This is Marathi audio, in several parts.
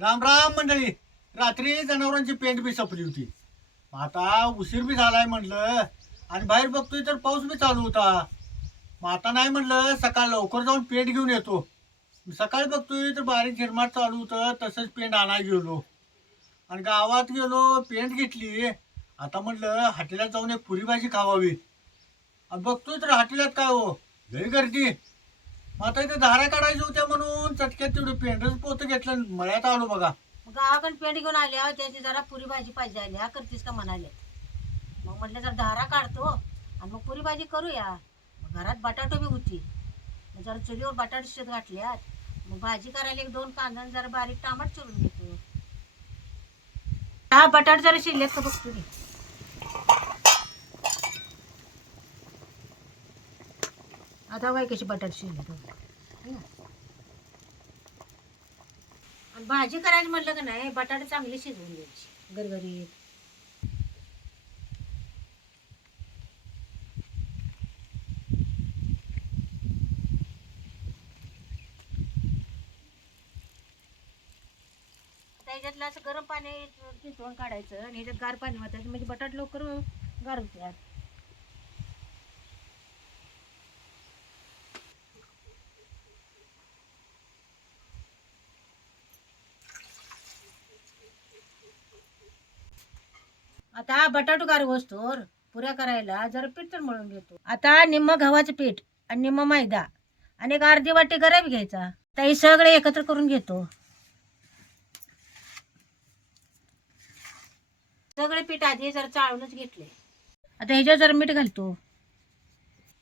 राम राम मंडळी. रात्री जनावरांची पेंट बी संपली होती. आता उशीर बी झालाय म्हणलं आणि बाहेर बघतोय तर पाऊस बी चालू होता. मग आता नाही म्हणलं सकाळ लवकर जाऊन पेंट घेऊन येतो. सकाळी बघतोय तर बारीक झिरमाट चालू होतं तसंच पेंट आणायला गेलो. आणि गावात गेलो पेंट घेतली. आता म्हणलं हॉटेलात जाऊन एक पुरी भाजी खावावी. आणि बघतोय तर हॉटेलात काय हो लई गर्दी. आता इथे धारा काढायच्या होत्या म्हणून चटक्यात तेवढं पेंटच पोत घेतलं आणि मळ्यात आलो बघा. मग गावाकडे पेंड घेऊन आल्या त्याची जरा पुरी भाजी पाहिजे आली. हा करतीस का म्हणाले मग म्हटलं जरा धारा काढतो आणि मग पुरी भाजी करूया. मग घरात बटाटो बी होती. मग जरा चुलीवर बटाटे शेत घातल्यात. मग भाजी करायला एक दोन कांदा आणि जरा बारीक टामाट चिरून घेतो. हा बटाट जरा शिरलेत का बघतो मी आता काय कशी बटाट शिरले आणि भाजी करायची म्हटलं का नाही बटाटे चांगले शिजवून घ्यायची. गरगरीत. त्याच्यातलं असं गरम पाणी पिसवून काढायचं आणि ह्याच्यात गार पाणी वाटायचं म्हणजे बटाट लवकर गार होत्यात आता बटाटो गार वस्तूवर पुऱ्या करायला जरा पीठ तर मळून घेतो. आता निम्म गव्हाचं पीठ आणि निम्म मैदा आणि एक अर्धी वाटी गरम घ्यायचा. आता हे सगळे एकत्र करून घेतो. सगळे पीठ आधी जर चाळूनच घेतले. आता ह्याच्यावर जर मीठ घालतो.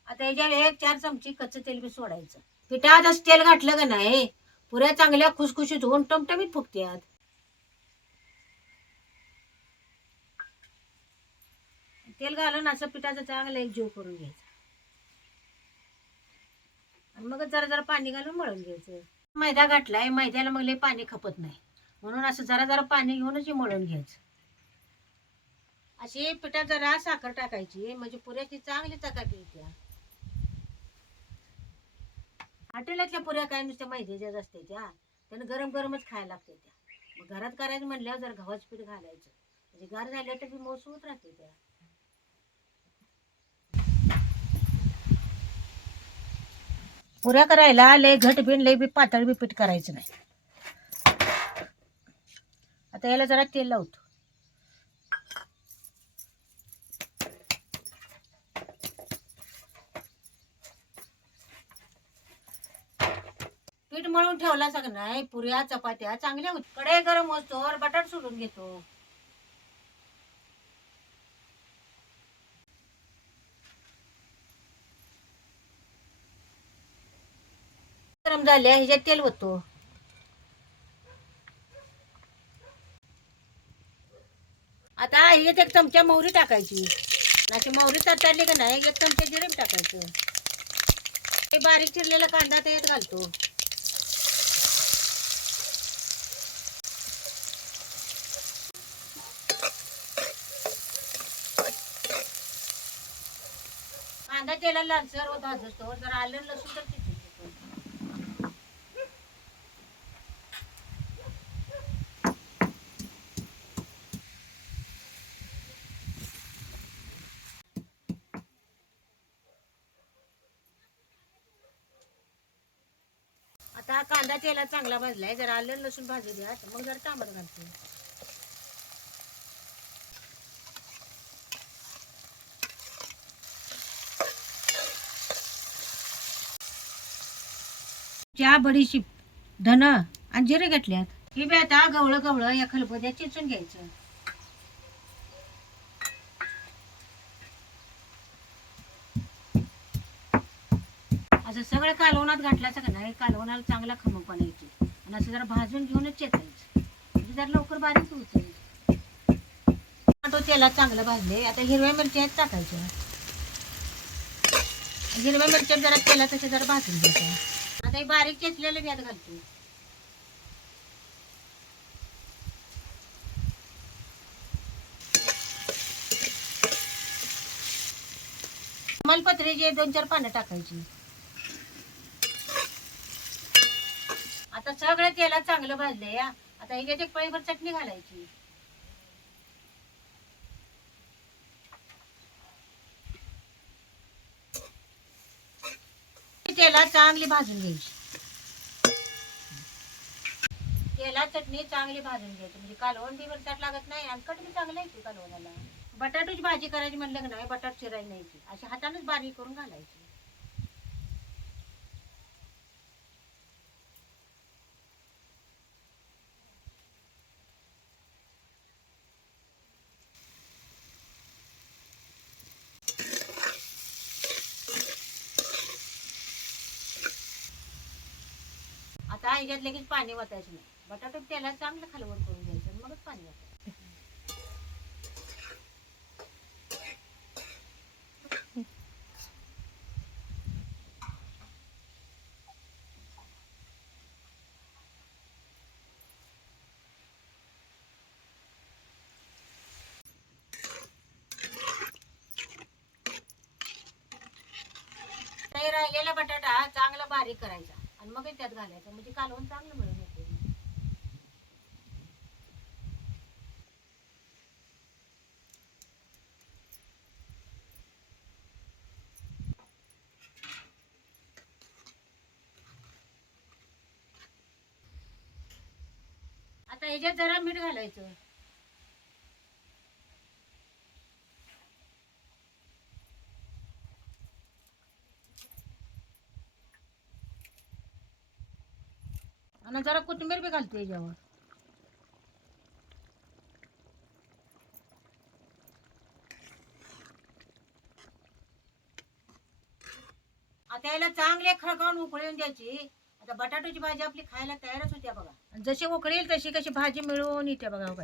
आता ह्याच्यावर एक चार चमची कच्चं तेल बी सोडायचं. पिठात तेल घातलं का नाही पुऱ्या चांगल्या खुसखुशीत होऊन टमटमीत फुगत्यात. तेल घालून असं पिठाचा चांगला एक जीव करून घ्यायचा. आणि मग जरा जरा पाणी घालून मळून घ्यायचं. मैदा घातलाय मैद्याला मग लई पाणी खपत नाही. म्हणून असं जरा जरा पाणी घेऊनच मळून घ्यायचं. अशी पिठात जरा साखर टाकायची म्हणजे पुऱ्याची चांगली चकाकी येत्या हॉटेलातल्या पुऱ्या काय नुसत्या मैद्याच्याच असते त्या. त्यानं गरम गरमच खायला लागते त्या. मग घरात करायचं म्हणल्यावर जर गव्हाचं पीठ घालायचं. म्हणजे गार झाल्या तर बी मौसूत राहते त्या. पुऱ्या करायला लय घट बिन लय बी पातळ बी पीठ करायचं नाही. आता याला जरा तेल लावतो. पीठ मळून ठेवला सगळं नाही पुऱ्या चपात्या चांगल्या होत. कडे गरम होतो बटाट सोडून घेतो. गरम झाल्या ह्याच्यात तेल होतो. आता ह्याच्यात एक चमचा मोहरी टाकायची. अशी मोहरी तडतडली का नाही एक चमचा जिरेम टाकायचं. ते बारीक चिरलेला कांदा त्याच्यात घालतो. कांदा तेला लालसर होत भाजतो जर आलं लसूण तर आता हा कांदा तेला चांगला भाजलाय जरा आलं लसूण भाजू द्या मग जरा टांबर घालते. चहा बडीशिप धन आणि जिरे घेतल्यात हे बी आता गवळं गवळं या खलबत्यात चिचून घ्यायचं. असं सगळं कालवणात घातल्याचं का नाही? कालवणाला चांगला खमकपणा येते. आणि असं जरा भाजून घेऊनच चेचायचं. म्हणजे जरा लवकर बारीक होते टोमॅटो तेलात चांगलं भाजले. आता हिरव्या मिरच्या आहेत टाकायच्या. हिरव्या मिरच्या जरा तेला तसे जरा भाजून घ्यायच्या. आता हे बारीक चेचलेलं यात घालतो. तमालपत्रीचे दोन चार पानं टाकायची. आता सगळं तेलात चांगलं भाजलंय हा. आता एक एक पळीभर चटणी घालायची. तेलात चांगली भाजून घ्यायची. तेलात चटणी चांगली भाजून घ्यायची. म्हणजे कालवण बी बरसाट लागत नाही आणि कट बी चांगलं आहे कालवणाला. बटाटूची भाजी करायची म्हणलं की नाही बटाट चिरायची नाही अशी हातानेच बारीक करून घालायची. आता ह्याच्यात लगेच पाणी वाटायचं नाही. बटाटे त्याला चांगलं खालवर करून घ्यायचं आणि मगच पाणी वाटायचं नाही राहिलेला बटाटा चांगला बारीक करायचा. आणि मग त्यात घालायचं. म्हणजे कालवण चांगलं मिळून येते. आता ह्याच्यात जरा मीठ घालायचं. आणि जरा कोथिंबीर बी घालते याच्यावर. आता याला चांगले खळखळून उकळून द्यायची. आता बटाट्याची भाजी आपली खायला तयारच होत्या बघा. जशी उकळील तशी कशी भाजी मिळून येते बघा हो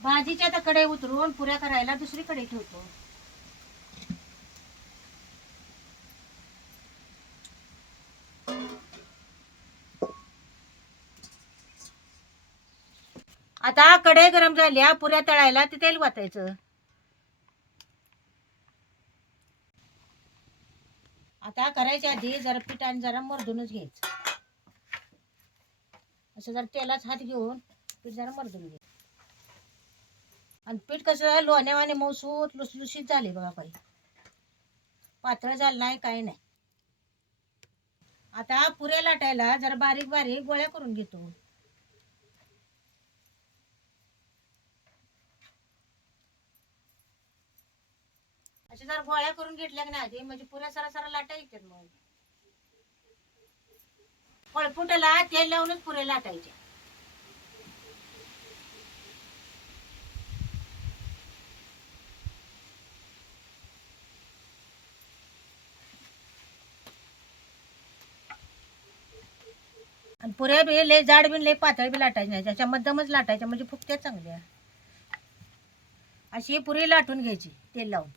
भाजीच्या आता कडे उतरून पुऱ्या करायला दुसरीकडे ठेवतो. आता कडे गरम झाल्या पुऱ्या तळायला ते तेल वाचायचं आता करायच्या आधी जरा पीठ आणि जरा मर्दूनच घ्यायचं. असं जरा तेलाच हात घेऊन पीठ जरा मर्दून घ्यायचं. आणि पीठ कसं लोण्यावाने मऊसूत लुसलुशीत झाले बघा बाई. पातळ झालं नाही काही नाही. आता पुऱ्या लाटायला जरा बारीक बारीक गोळ्या करून घेतो. अशा जर गोळ्या करून घेतल्या की नाही आधी? म्हणजे पुऱ्या सरा सरा लाटा येतात मग. पळपुटाला तेल लावूनच पुऱ्या लाटायच्या. पुऱ्या बी लय जाड बी लय पातळ बी लाटायचे नाही. त्याच्या मध्यमच लाटायच्या म्हणजे फुकत्या चांगल्या. अशी पुरी लाटून घ्यायची तेल लावून.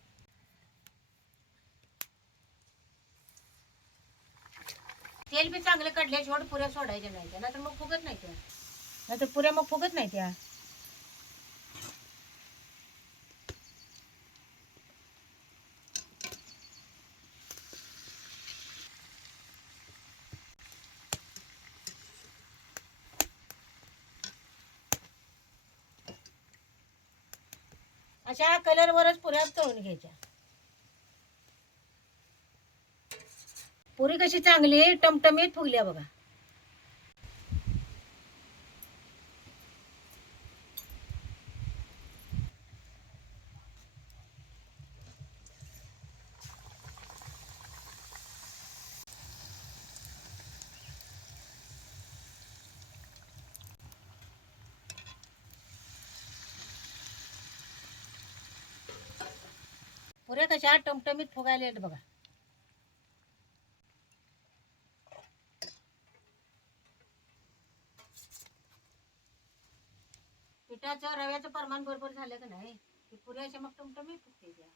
तेल बी चांगलं काढल्याशिवाय पुऱ्या सोडायच्या नाही त्या नाहीतर मग फुगत नाही त्या. नाहीतर पुऱ्या मग फुगत नाही त्या. अशा कलरवरच पुऱ्या तळून घ्यायच्या. पुरी कशी चांगली टमटमीत फुगल्या बघा. पुऱ्या कशा टमटमीत फुगायला येत बघा. पिठाचं रव्याचं प्रमाण बरोबर झालं का नाही? पुरे अशा मग टमटमीत फुगते त्या.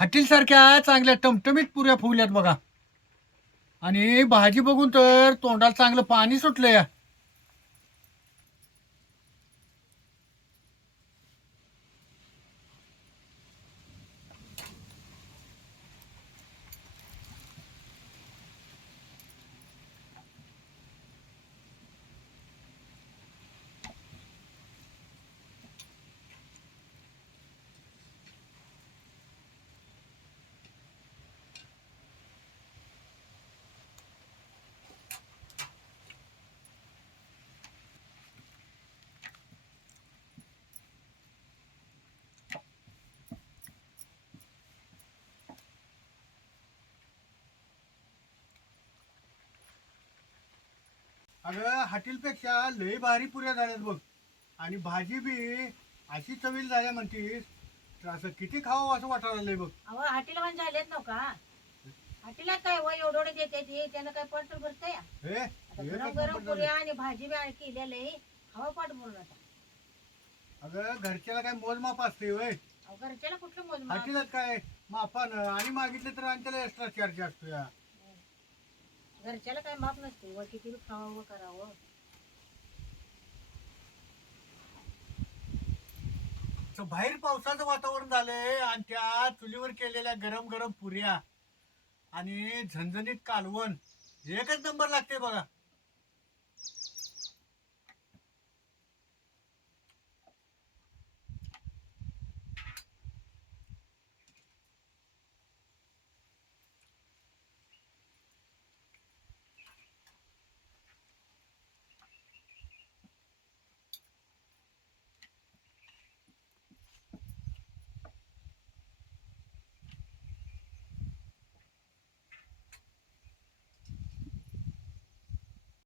हॉटेल सारख्या चांगल्या टमटमीत पुऱ्या फुगल्यात बघा. आणि भाजी बघून तर तोंडाला चांगलं पाणी सुटलं या अगं हॉटेलपेक्षा लय भारी पुऱ्या झाल्यात बघ. आणि भाजी बी अशी चवील झाल्या म्हणतीस तर असं किती खावं असं वाटायला लागलंय बघ. अहो हॉटेल पण झालेत नव का हॉटेलात काय वय एवढं देते ते त्यानं काय पट भरतंय? हे आता गरम गरम. पुऱ्या आणि भाजी बी आणि केलेलं हवा पाठ बोलून आता. अगं घरच्याला काय मोजमाप असते वय. अहो घरच्याला कुठलं मोजमाप? हॉटेलात काय मापानं आणि मागितलं तर आणि त्याला एक्स्ट्रा चार्ज असतो या घरच्याला काय माप नसते. व किती खावावं करावं. तर बाहेर पावसाचं वातावरण झालंय आणि त्या चुलीवर केलेल्या गरम गरम पुऱ्या आणि झणझणीत कालवण. एकच नंबर लागते बघा.